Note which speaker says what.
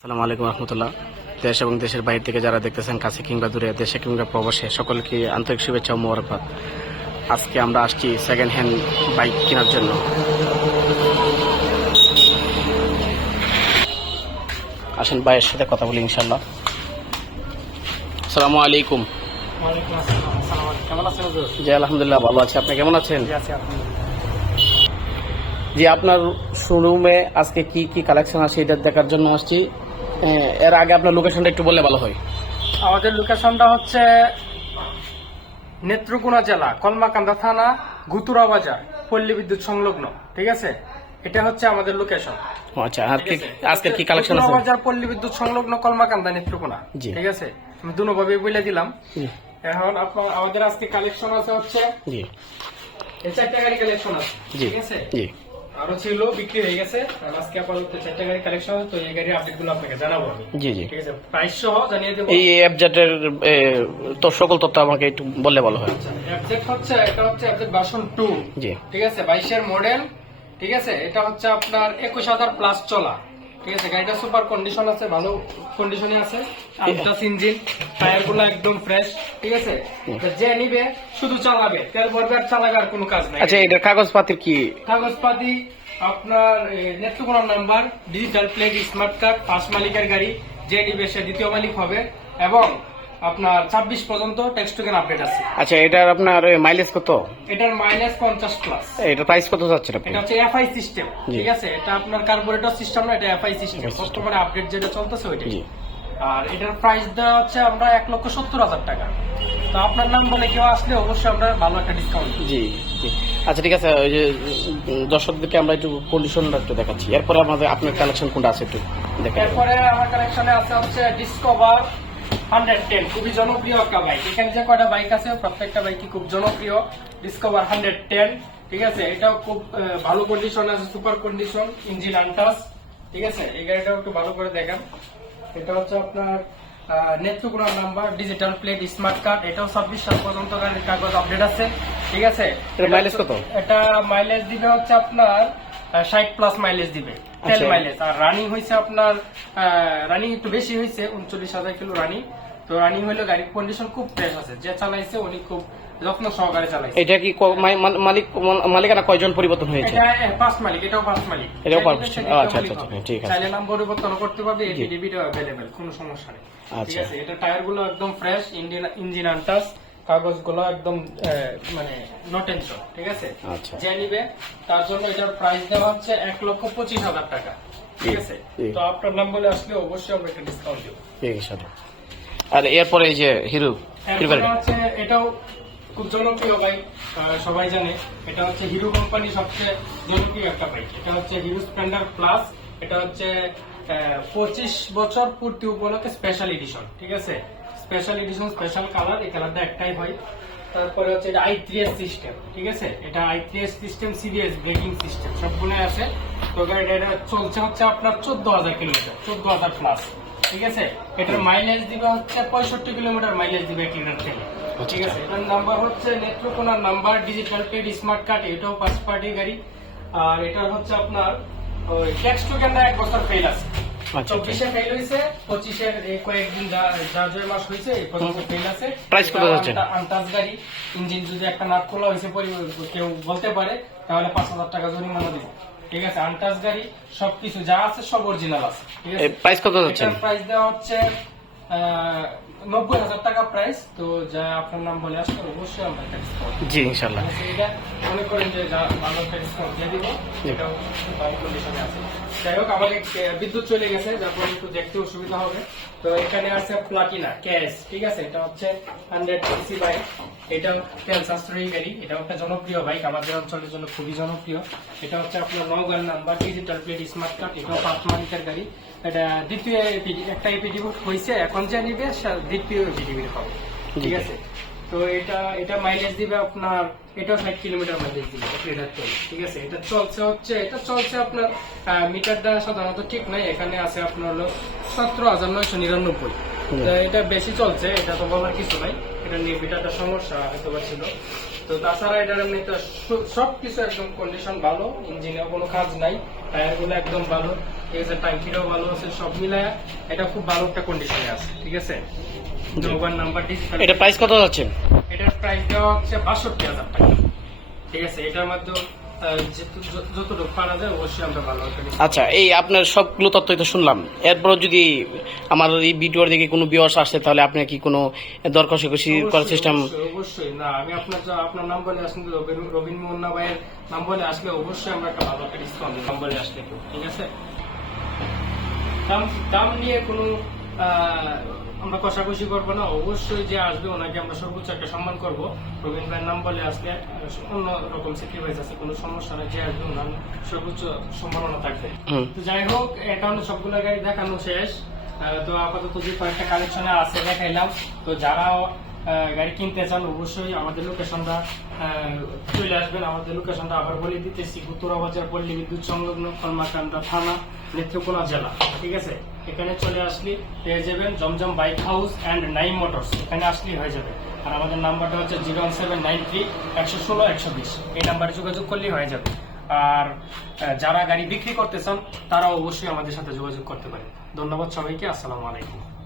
Speaker 1: আসসালামু আলাইকুম রহমতুল্লাহ। দেশ এবং দেশের বাইরে থেকে যারা দেখতেছেন কাছে কিংবা দূরে দেশে কিংবা প্রবাসে সকলকে আন্তরিক শুভেচ্ছা ও মোবারকবাদ। আজকে আমরা আসছি সেকেন্ড হ্যান্ড বাইক কেনার জন্য। আসেন ভাইয়ের সাথে কথা বলি ইনশাল্লাহ আসসালামু আলাইকুম? জি আলহামদুলিল্লাহ ভালো আছি। আপনি কেমন আছেন?
Speaker 2: জি
Speaker 1: আপনার শোরুমে আজকে কি কি কালেকশন আছে এটা দেখার জন্য আসছি। এর আগে আপনার লোকেশনটা একটু বললে ভালো হয়।
Speaker 2: আমাদের লোকেশনটা হচ্ছে নেত্রকোনা জেলা কলমাকান্দা থানা গুতুরা বাজার পল্লী বিদ্যুৎ সংলগ্ন ঠিক আছে? এটা হচ্ছে আমাদের লোকেশন
Speaker 1: আচ্ছা আর কি কি কালেকশন আছে?
Speaker 2: গুতুরা বাজার পল্লী বিদ্যুৎ সংলগ্ন কলমাকান্দা নেত্রকোনা ঠিক আছে? আমি বলে দিলাম। এখন আপনার আমাদের আজকে কালেকশন আছে হচ্ছে
Speaker 1: জি।
Speaker 2: এই চারটা গাড়ি কালেকশন আছে ঠিক আছে?
Speaker 1: জি।
Speaker 2: আরও ছিল বিক্রি হয়ে গেছে। আর আজকে আপাতত চারটা গাড়ি কালেকশন তো এই গাড়ির আপডেটগুলো আপনাকে জানাব আমি।
Speaker 1: জি জি।
Speaker 2: ঠিক আছে? প্রাইস সহ জানিয়ে দেবো।
Speaker 1: এই অ্যাপজেটের তো সকল তথ্য আমাকে একটু বললে ভালো হয়।
Speaker 2: অ্যাপজেট হচ্ছে এটা হচ্ছে অ্যাপজেট ভার্সন টু
Speaker 1: জি।
Speaker 2: ঠিক আছে? বাইশের মডেল ঠিক আছে? এটা হচ্ছে আপনার একুশ হাজার প্লাস চলা। ঠিক আছে গাড়িটা সুপার কন্ডিশন আছে ভালো কন্ডিশনে আছে। ইঞ্জিন টায়ারগুলো একদম ফ্রেশ ঠিক আছে? যে নিবে শুধু চালাবে। তেল ভরবে আর চালাবে আর কোনো কাজ নাই।
Speaker 1: আচ্ছা এটা কাগজপাতির কি?
Speaker 2: কাগজপাতি আপনার নেত্রকোনার number digital plate smart card পাঁচ মালিকের গাড়ি যে নিবে সে দ্বিতীয় মালিক হবে। এবং আপনার ছাব্বিশ পর্যন্ত টেক্সট টোকেন আপডেট আছে।
Speaker 1: আচ্ছা এটার আপনার মাইলেজ কত?
Speaker 2: এটার মাইনাস পঞ্চাশ প্লাস
Speaker 1: এটার প্রাইস কত যাচ্ছে
Speaker 2: এটা হচ্ছে এফআই সিস্টেম ঠিক আছে? এটা আপনার কার্বোরেটর সিস্টেম না এটা এফআই সিস্টেম। বর্তমানে আপডেট যেটা চলতেছে ওইটাই। আর এটার প্রাইস দেওয়া হচ্ছে আমরা এক লক্ষ সত্তর হাজার টাকা। তো আপনার নাম বলে কেউ আসলে অবশ্যই আমরা ভালো একটা ডিসকাউন্ট
Speaker 1: জি জি। আচ্ছা ঠিক আছে ওই যে দর্শকদেরকে আমরা একটু কন্ডিশনটা একটু দেখাচ্ছি। এরপরে আমাদের আপনার কালেকশন কোনটা আছে একটু দেখেন
Speaker 2: এরপরে আমার কালেকশনে আছে হচ্ছে ডিসকভার হান্ড্রেড টেন খুবই জনপ্রিয় একটা বাইক এখানে যে কয়টা বাইক আছে প্রত্যেকটা বাইকই খুব জনপ্রিয়। ডিসকভার হান্ড্রেড টেন ঠিক আছে? এটাও খুব ভালো কন্ডিশন আছে সুপার কন্ডিশন ইঞ্জিন আনটাস ঠিক আছে? এই গাড়িটাও একটু ভালো করে দেখেন। এটা হচ্ছে আপনার নেত্রকোনার number digital plate smart card এটাও ছাব্বিশ সাল পর্যন্ত গাড়ির কাগজ আপডেট আছে ঠিক আছে?
Speaker 1: mileage কত?
Speaker 2: এটা মাইলেজ দিবে হচ্ছে আপনার ষাট প্লাস মাইলেজ দিবে। তেল
Speaker 1: আচ্ছা।
Speaker 2: মাইলেজ আর রানিং হয়েছে আপনার রানিং একটু বেশি হয়েছে উনচল্লিশ হাজার কিলো রানিং তো রানিং হইলে গাড়ির কন্ডিশন খুব ফ্রেশ আছে। যে চালাইছে উনি খুব যত্ন সহকারে চালাইছে।
Speaker 1: এটা কি মালিক মালিকানা কয়জন পরিবর্তন হয়েছে?
Speaker 2: এটা পাঁচ মালিক এটাও পাঁচ মালিক।
Speaker 1: এটাও পাঁচ
Speaker 2: চাইলে
Speaker 1: আচ্ছা, আচ্ছা, ঠিক আছে।
Speaker 2: চাইলে নাম পরিবর্তন করতে পারবে এপিডিবিটাও অ্যাভেলেবেল কোনো সমস্যা নেই। ঠিক
Speaker 1: আচ্ছা।
Speaker 2: আছে এটা টায়ারগুলো একদম ফ্রেশ ইঞ্জিন ইঞ্জিন আনটাস কাগজগুলো একদম মানে নো টেনশন ঠিক আছে?
Speaker 1: আচ্ছা।
Speaker 2: যে নিবে তার জন্য এটার প্রাইস দেওয়া হচ্ছে এক লক্ষ পঁচিশ হাজার টাকা ঠিক আছে? তো আপনার নাম বলে আসলে অবশ্যই আমরা একটা ডিসকাউন্ট দেবো।
Speaker 1: ঠিক আছে। আর এরপরে এই যে হিরো হিরো
Speaker 2: হচ্ছে এটাও খুব জনপ্রিয় বাইক সবাই জানে। এটা হচ্ছে হিরো কোম্পানি সবচেয়ে জনপ্রিয় একটা বাইক এটা হচ্ছে হিরো স্প্লেন্ডার প্লাস এটা হচ্ছে পঁচিশ বছর পূর্তি উপলক্ষে স্পেশাল এডিশন ঠিক আছে? স্পেশাল এডিশন স্পেশাল কালার এই কালারটা একটাই হয়। তারপরে হচ্ছে আই থ্রি এস সিস্টেম ঠিক আছে? এটা I three S system CBS braking system সবগুলো আছে। তো এটা চলছে হচ্ছে আপনার চোদ্দ হাজার কিলোমিটার চোদ্দ হাজার প্লাস ঠিক আছে? এটার মাইলেজ দিবে হচ্ছে পঁয়ষট্টি কিলোমিটার মাইলেজ দিবে এক লিটার তেলে। ঠিক আছে? এটার নাম্বার হচ্ছে নেত্রকোনার number digital paid smart card এটাও পার্টি গাড়ি। আর এটা হচ্ছে আপনার ট্যাক্স টোকেনটা এক বছর ফেল আছে।
Speaker 1: আচ্ছা।
Speaker 2: চব্বিশে ফেল হয়েছে পঁচিশের কয়েকদিন যা যা জয় মাস হয়েছে ফেল আছে।
Speaker 1: কত?
Speaker 2: আন্তাজ গাড়ি। ইঞ্জিন যদি একটা নাট খোলা হয়েছে কেউ বলতে পারে তাহলে পাঁচ হাজার টাকা জরিমানা দিব। ঠিক আছে আন্টাস গাড়ি সবকিছু যা আছে সব অরিজিনাল আছে ঠিক আছে?
Speaker 1: প্রাইস কত
Speaker 2: হচ্ছে প্রাইস দেওয়া হচ্ছে নব্বই হাজার টাকা প্রাইস তো যা আপনার নাম বলে আসলে অবশ্যই আমরা।
Speaker 1: জি ইনশাল্লাহ।
Speaker 2: এটা মনে করেন যে ভালো ডিসকাউন্ট দিয়ে দিব। ভালো কন্ডিশনে আছে। যাই হোক আমাদের বিদ্যুৎ চলে গেছে যারপর একটু দেখতে অসুবিধা হবে। তো এখানে আছে প্লাটিনা ক্যাশ ঠিক আছে? এটা হচ্ছে হান্ড্রেড সিসি বাইক এটা তেল সাশ্রয়ী গাড়ি এটা একটা জনপ্রিয় বাইক আমাদের অঞ্চলের জন্য খুবই জনপ্রিয়। এটা হচ্ছে আপনার নগান number digital plate smart card এটাও পাঁচ মালিকের গাড়ি। এটা দ্বিতীয় এপিডি একটা এপিডি হয়েছে এখন যা নিবে দ্বিতীয় এপিডি হবে। ঠিক আছে? তো এটা এটা মাইলেজ দিবে আপনার এটাও ষাট কিলোমিটার মাইলেজ দিবে এক লিটার ঠিক আছে? এটা চলছে হচ্ছে এটা চলছে আপনার মিটারটা সাধারণত ঠিক নাই এখানে আছে আপনার হলো সতেরো হাজার নয়শো নিরানব্বই। এটা বেশি চলছে এটা তো বলার কিছু নাই। এটা নিয়ে মিটারটা সমস্যা হয়তো ছিল। তো তাছাড়া এটার এমনি তো সব কিছু একদম কন্ডিশন ভালো ইঞ্জিনে কোনো কাজ নাই টায়ারগুলো একদম ভালো ঠিক আছে টাঙ্কিটাও ভালো আছে সব মিলায় এটা খুব ভালো একটা কন্ডিশনে আছে ঠিক আছে? মোবাইল নাম্বার ডিসপ্লে
Speaker 1: এটা প্রাইস কত যাচ্ছে?
Speaker 2: এটার প্রাইস দেওয়া হচ্ছে বাষট্টি হাজার টাকা ঠিক আছে? এটার মধ্যে
Speaker 1: আচ্ছা এই আপনার সবগুলো তথ্যই তো শুনলাম। এরপর যদি আমার এই ভিডিওর দিকে কোনো বিয়স আসে তাহলে আপনি কি কোনো দর কষাকষি করার সিস্টেম
Speaker 2: অবশ্যই, না আমি আপনার যা- আপনার নাম বলে আসলে রবীন- মোহন্না ভাইয়ের নাম বলে আসলে অবশ্যই আমরা একটা ভালো একটা ডিসকাউন্ট নাম বলে আসলে ঠিক আছে? দাম দাম নিয়ে কোনো আমরা কষাকষি করব না অবশ্যই যে আসবে ওনাকে আমরা সর্বোচ্চ একটা সম্মান করব। রবীন ভাইয়ের নাম বলে আসলে অন্য রকম স্যাক্রিফাইস আছে কোনো সমস্যা নেই যে আসবে ওনার সর্বোচ্চ সম্ভাবনা থাকবে। তো যাই হোক এটা হলো সবগুলো গাড়ি দেখানো শেষ। তো আপাতত যে কয়েকটা কালেকশনে আছে দেখাইলাম। তো যারা গাড়ি কিনতে চান, অবশ্যই আমাদের লোকেশনটা চলে আসবেন। আমাদের লোকেশনটা আবার বলে দিতেছি উত্তরা বাজার পল্লী বিদ্যুৎ সংলগ্ন কলমাকান্দা থানা, নেত্রকোনা জেলা। ঠিক আছে? এখানে চলে আসলে পেয়ে যাবেন Zamzam bike house and Naim motors. এখানে আসলেই হয়ে যাবে। আর আমাদের নাম্বারটা হচ্ছে zero one seven nine three একশো ষোলো একশো বিশ। এই নাম্বারে যোগাযোগ করলেই হয়ে যাবে। আর যারা গাড়ি বিক্রি করতে চান, তারাও অবশ্যই আমাদের সাথে যোগাযোগ করতে পারেন। ধন্যবাদ সবাইকে। আসসালামু আলাইকুম।